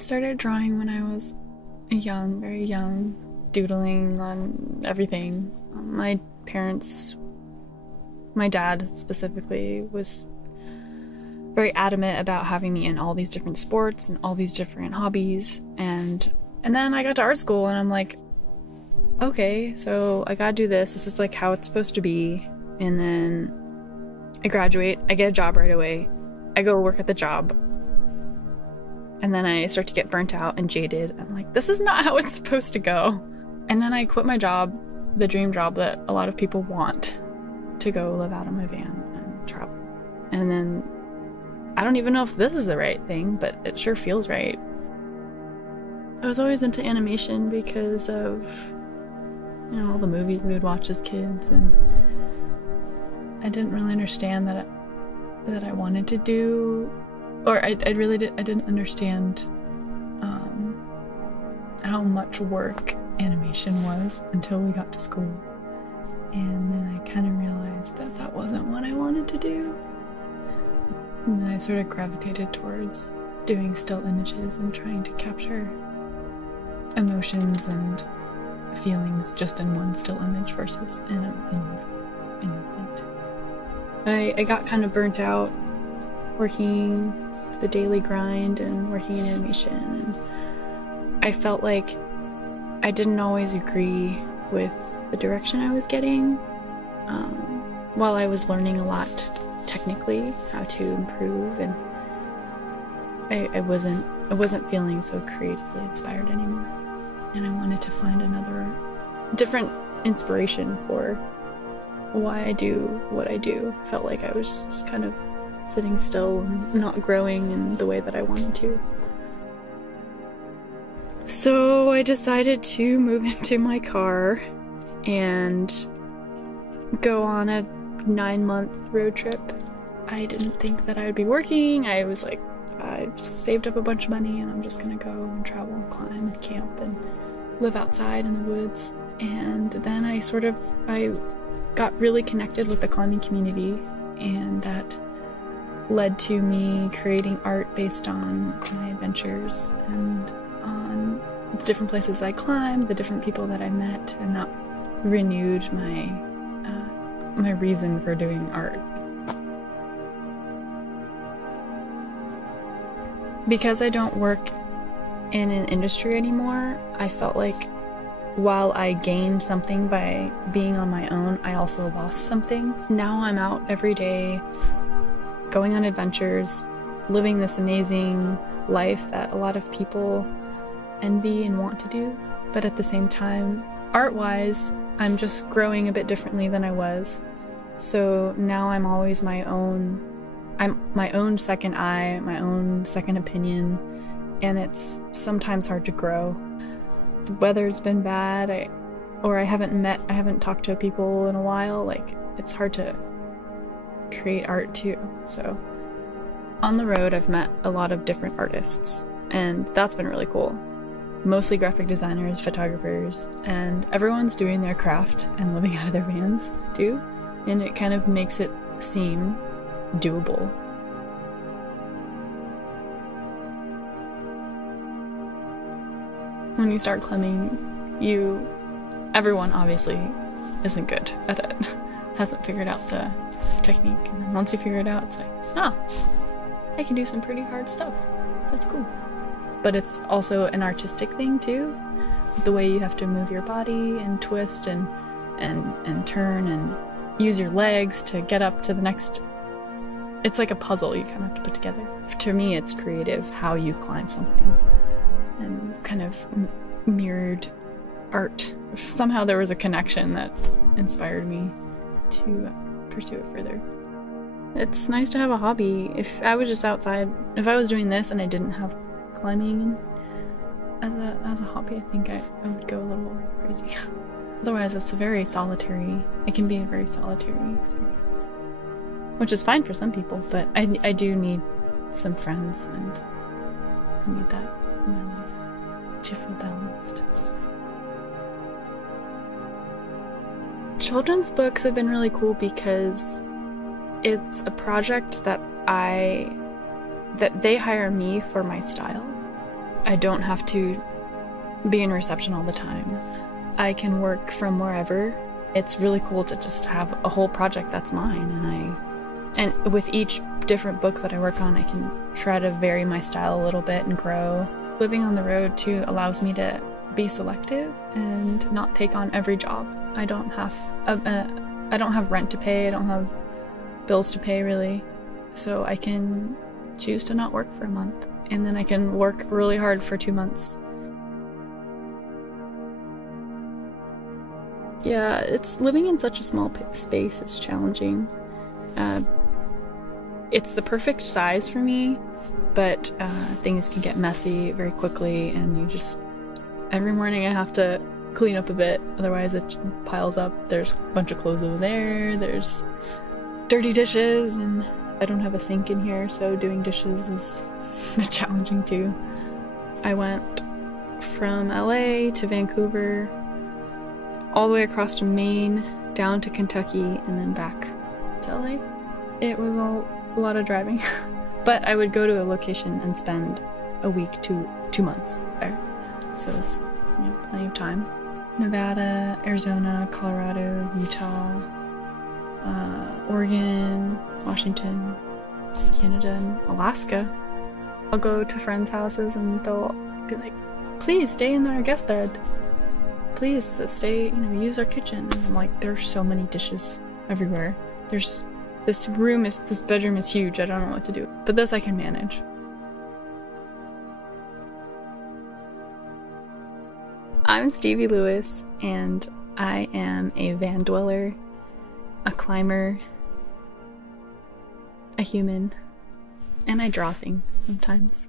started drawing when I was young, very young, doodling on everything. My parents, my dad specifically, was very adamant about having me in all these different sports and all these different hobbies. And then I got to art school and I'm like, okay, so I gotta do this. This is like how it's supposed to be. And then I graduate, I get a job right away. I go work at the job. And then I start to get burnt out and jaded. I'm like, this is not how it's supposed to go. And then I quit my job, the dream job that a lot of people want, to go live out of my van and travel. And then I don't even know if this is the right thing, but it sure feels right. I was always into animation because of, you know, all the movies we would watch as kids, and I didn't really understand that I wanted to do, or I didn't understand how much work animation was until we got to school. And then I kind of realized that that wasn't what I wanted to do. And then I sort of gravitated towards doing still images and trying to capture emotions and feelings just in one still image versus in movement. I got kind of burnt out working the daily grind and working in animation, and I felt like I didn't always agree with the direction I was getting. While I was learning a lot technically how to improve, and I wasn't feeling so creatively inspired anymore. And I wanted to find another different inspiration for why I do what I do. Felt like I was just kind of sitting still and not growing in the way that I wanted to. So I decided to move into my car and go on a 9-month road trip. I didn't think that I would be working. I was like, I saved up a bunch of money and I'm just gonna go and travel and climb and camp and live outside in the woods. And then I got really connected with the climbing community, and that led to me creating art based on my adventures and on the different places I climbed, the different people that I met, and that renewed my reason for doing art. Because I don't work in an industry anymore, I felt like while I gained something by being on my own, I also lost something. Now I'm out every day, going on adventures, living this amazing life that a lot of people envy and want to do. But at the same time, art-wise, I'm just growing a bit differently than I was. So now I'm always I'm my own second eye, my own second opinion, and it's sometimes hard to grow. The weather's been bad, I haven't talked to people in a while. Like, it's hard to create art too. So on the road, I've met a lot of different artists, and that's been really cool. Mostly graphic designers, photographers, and everyone's doing their craft and living out of their vans too, and it kind of makes it seem doable. When you start climbing, everyone obviously isn't good at it, hasn't figured out the technique, and then once you figure it out, it's like, oh, I can do some pretty hard stuff. That's cool. But it's also an artistic thing too, the way you have to move your body and twist and turn and use your legs to get up to the next. It's like a puzzle you kind of have to put together. To me, it's creative how you climb something, and kind of mirrored art. Somehow there was a connection that inspired me to pursue it further. It's nice to have a hobby. If I was just outside, if I was doing this and I didn't have climbing as a hobby, I think I would go a little crazy. Otherwise, it can be a very solitary experience. Which is fine for some people, but I do need some friends, and I need that in my life to feel balanced. Children's books have been really cool because it's a project that they hire me for my style. I don't have to be in reception all the time. I can work from wherever. It's really cool to just have a whole project that's mine, and with each different book that I work on, I can try to vary my style a little bit and grow. Living on the road too allows me to be selective and not take on every job. I don't have rent to pay, I don't have bills to pay really, so I can choose to not work for a month, and then I can work really hard for 2 months. Yeah, it's living in such a small space is challenging. It's the perfect size for me, but things can get messy very quickly, and every morning I have to clean up a bit, otherwise it piles up. There's a bunch of clothes over there, there's dirty dishes, and I don't have a sink in here, so doing dishes is challenging too. I went from LA to Vancouver, all the way across to Maine, down to Kentucky, and then back to LA. It was a lot of driving, but I would go to a location and spend a week to 2 months there, so it was plenty of time. Nevada, Arizona, Colorado, Utah, Oregon, Washington, Canada, and Alaska. I'll go to friends' houses and they'll be like, please stay in our guest bed. Please stay, use our kitchen. And I'm like, there's so many dishes everywhere. This bedroom is huge. I don't know what to do. But this I can manage. I'm Stevie Lewis, and I am a van dweller, a climber, a human, and I draw things sometimes.